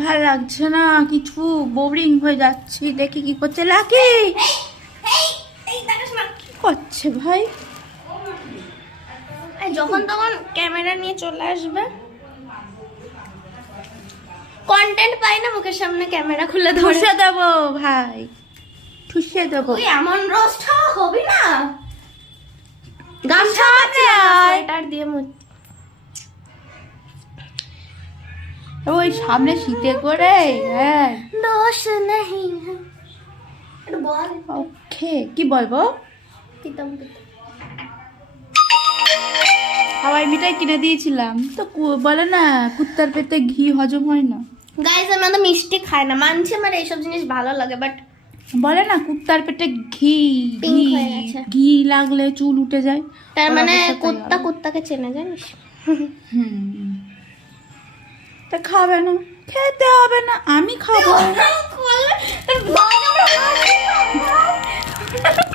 ভাল লাগছে না কিছু, বোরিং হয়ে যাচ্ছি। দেখি কি করছে লাকি, কি করছে ভাই? যখন তখন ক্যামেরা নিয়ে চলে আসবে, কন্টেন্ট পাই না, মুখের সামনে ক্যামেরা খুলে ধরে ঠুসে দেবো ভাই, ঠুসে দেবো। তুই এমন রোস্ট হবি না, গামছা সামনে আয়। সোয়েটার দিয়ে মুড়ি। ওই সামনে শীতে করে, হ্যাঁ। দোষ নেই একটু বল, ওকে, কি বলবো? পিতম পিতম। হাওয়াই মিঠাই কিনে দিয়েছিলাম তো, বলে না কুত্তার পেটে ঘি হজম হয় না। গাইস আমি তো মিষ্টি খাই না, মানছি আমার এইসব জিনিস ভালো লাগে, বাট বলে না কুত্তার পেটে ঘি, Pink ঘি হয়ে গেছে। ঘি লাগলে চুল উঠে যায়। তার ওর মানে অবস্থা তাই কুত্তা হবে। কুত্তাকে চেনে, জানিস? হুম, তা খাবে না, খেতে হবে না, আমি খাবো।